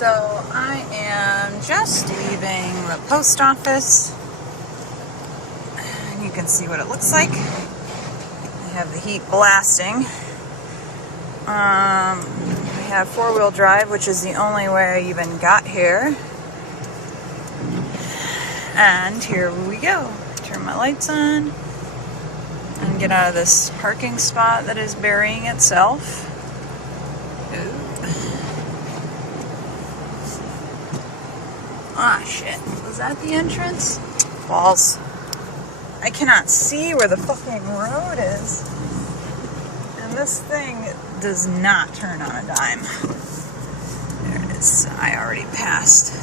So I am just leaving the post office, and you can see what it looks like. I have the heat blasting. I have four-wheel drive, which is the only way I even got here. And here we go. Turn my lights on and get out of this parking spot that is burying itself. Ah, shit. Was that the entrance? Balls. I cannot see where the fucking road is. And this thing does not turn on a dime. There it is. I already passed.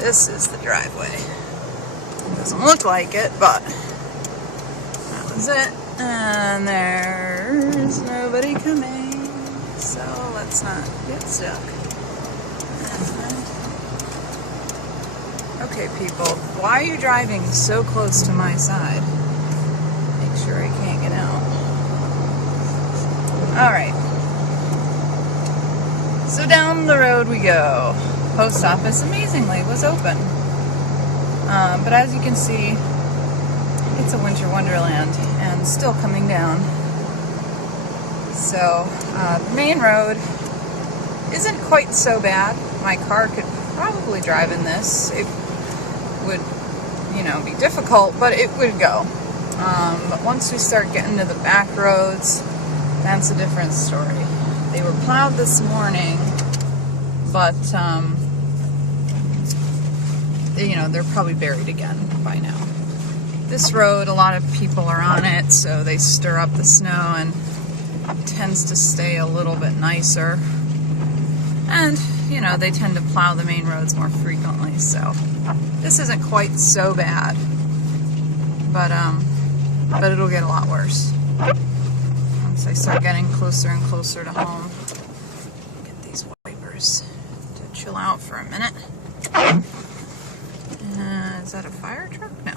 This is the driveway. It doesn't look like it, but that was it. And there's nobody coming. So let's not get stuck. Okay, people, why are you driving so close to my side? Make sure I can't get out. Alright. So down the road we go. Post office, amazingly, was open. But as you can see, it's a winter wonderland and still coming down. So, the main road isn't quite so bad. My car could probably drive in this. It would, be difficult, but it would go. But once we start getting to the back roads, that's a different story. They were plowed this morning, but, they're probably buried again by now. This road, a lot of people are on it, so they stir up the snow and it tends to stay a little bit nicer. And, they tend to plow the main roads more frequently, so this isn't quite so bad, but it'll get a lot worse once I start getting closer and closer to home. Get these wipers to chill out for a minute. Is that a fire truck? No.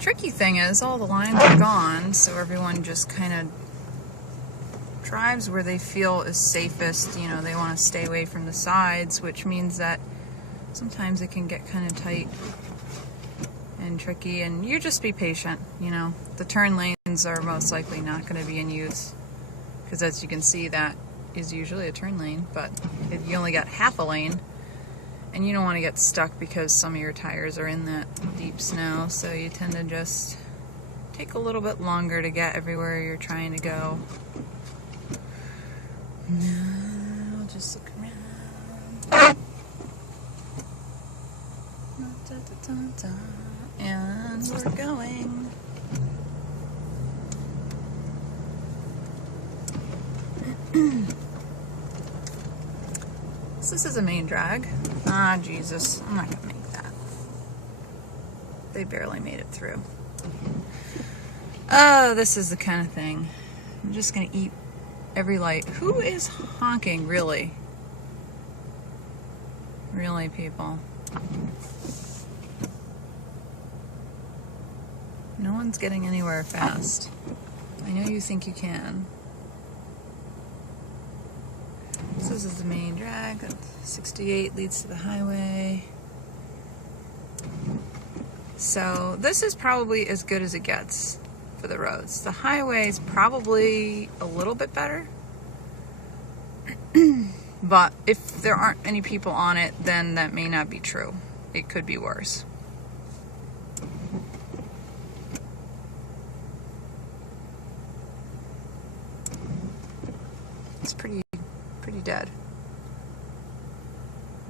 Tricky thing is, all the lines are gone, so everyone just kind of drives where they feel is safest. They want to stay away from the sides, which means that sometimes it can get kind of tight and tricky, and you just be patient. The turn lanes are most likely not going to be in use, because as you can see, that is usually a turn lane, but you only got half a lane, and you don't want to get stuck because some of your tires are in that deep snow, so you tend to just take a little bit longer to get everywhere you're trying to go. Now, I'll just look around. And we're going. So this is a main drag. Ah, Jesus. I'm not gonna make that. They barely made it through. Oh, this is the kind of thing. I'm just gonna eat every light. Who is honking, really? Really, people? No one's getting anywhere fast. I know you think you can. So this is the main drag. 68 leads to the highway. So this is probably as good as it gets for the roads. The highway is probably a little bit better. But if there aren't any people on it, then that may not be true. It could be worse. It's pretty dead.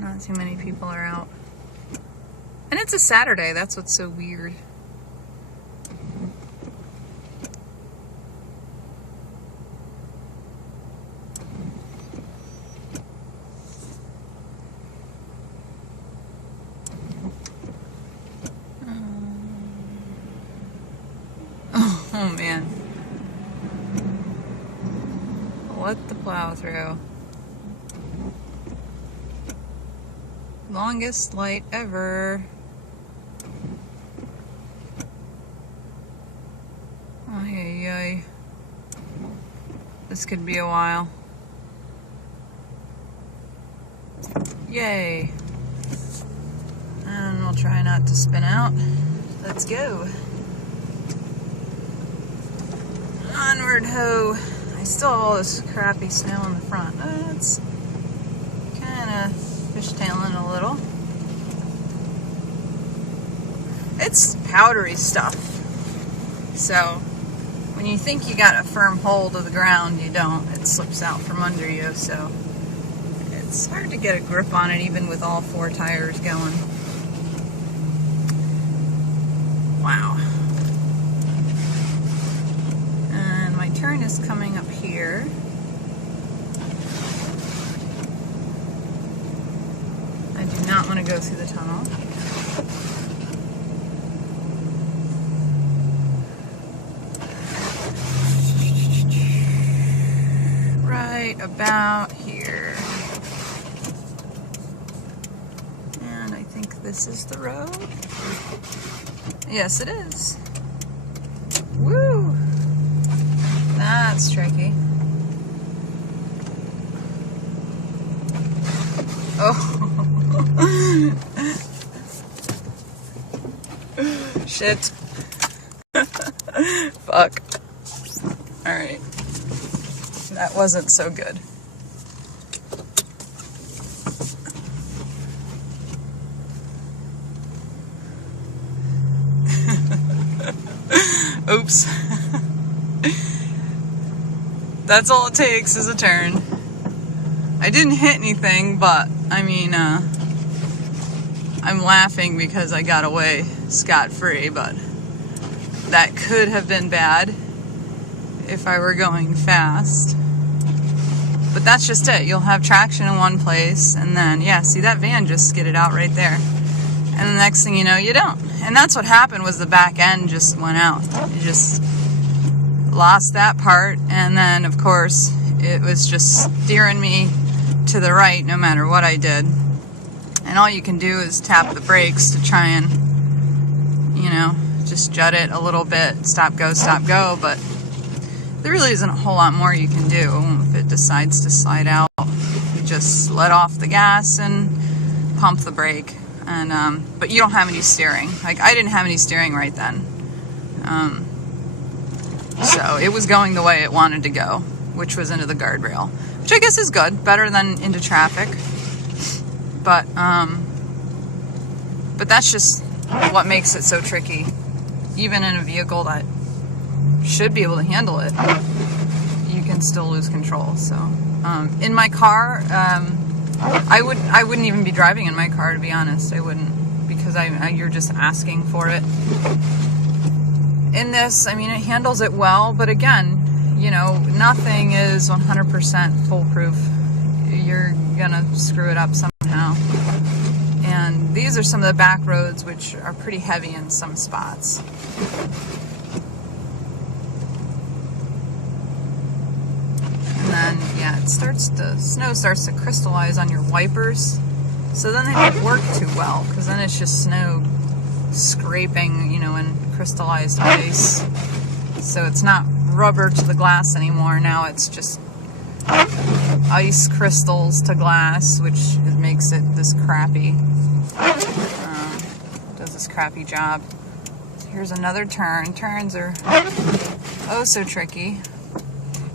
Not too many people are out. And it's a Saturday, that's what's so weird. Oh man. Let the plow through. Longest light ever. Ay, ay, ay. This could be a while. Yay. And we'll try not to spin out. Let's go. Onward ho. I still have all this crappy snow in the front. It's kind of fishtailing a little. It's powdery stuff. So when you think you got a firm hold of the ground, you don't. It slips out from under you, so it's hard to get a grip on it even with all 4 tires going. Wow. And my turn is coming up here. I do not want to go through the tunnel. Right about here. And I think this is the road. Yes, it is. Woo! That's tricky. Oh. Shit. Fuck. Alright. That wasn't so good. Oops. That's all it takes is a turn. I didn't hit anything, but I mean, I'm laughing because I got away scot-free, but that could have been bad if I were going fast. But that's just it. You'll have traction in one place, and then, yeah, see, that van just skidded out right there. And the next thing you know, you don't. And that's what happened, was the back end just went out. You just lost that part, and then, of course, it was just steering me to the right no matter what I did. And all you can do is tap the brakes to try and, you know, just jut it a little bit, stop, go, but there really isn't a whole lot more you can do if it decides to slide out. You just let off the gas and pump the brake. And but you don't have any steering. Like, I didn't have any steering right then. So it was going the way it wanted to go, which was into the guardrail, which I guess is good, better than into traffic. But that's just what makes it so tricky. Even in a vehicle that should be able to handle it, you can still lose control. So in my car, I wouldn't even be driving in my car, to be honest. I wouldn't, because you're just asking for it. In this, I mean, it handles it well, but again, you know, nothing is 100% foolproof. You're gonna screw it up somehow. And these are some of the back roads, which are pretty heavy in some spots. And then, yeah, snow starts to crystallize on your wipers. So then they don't work too well, because then it's just snow scraping, you know, in crystallized ice. So it's not rubber to the glass anymore. Now it's just ice crystals to glass, which makes it this crappy, does this crappy job. So here's another turn. Turns are oh so tricky.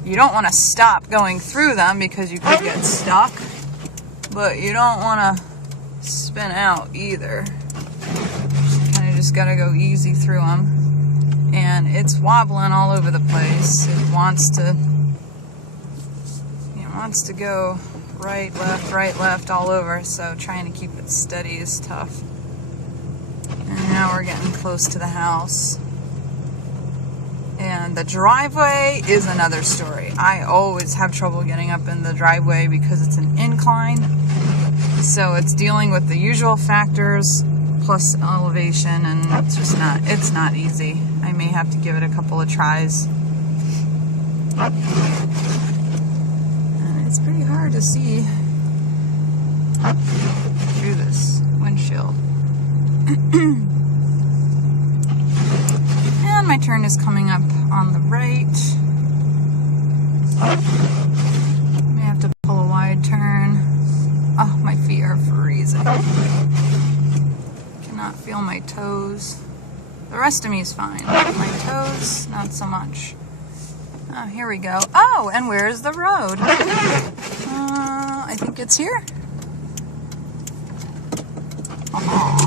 You don't want to stop going through them because you could get stuck, but you don't want to spin out either. Kind of just gotta go easy through them. And it's wobbling all over the place. It wants to go right, left, all over, so trying to keep it steady is tough. And now we're getting close to the house. And the driveway is another story. I always have trouble getting up in the driveway because it's an incline. So it's dealing with the usual factors plus elevation, and it's not easy. I may have to give it a couple of tries. And it's pretty hard to see through this windshield. And my turn is coming up on the right. May have to pull a wide turn. Oh, my feet are freezing. Cannot feel my toes. The rest of me is fine. My toes, not so much. Oh, here we go. Oh, and where is the road? I think it's here. Oh,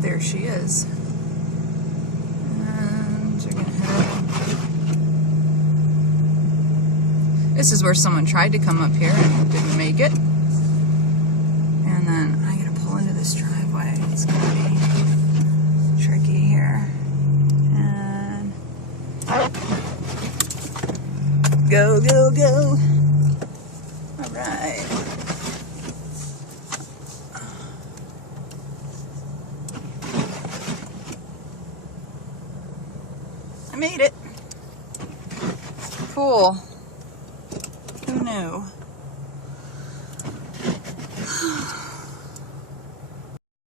there she is. And we're gonna head. This is where someone tried to come up here and didn't make it. And then I gotta pull into this driveway. It's gonna be tricky here. And go, go, go. All right. I made it. Cool. Who knew?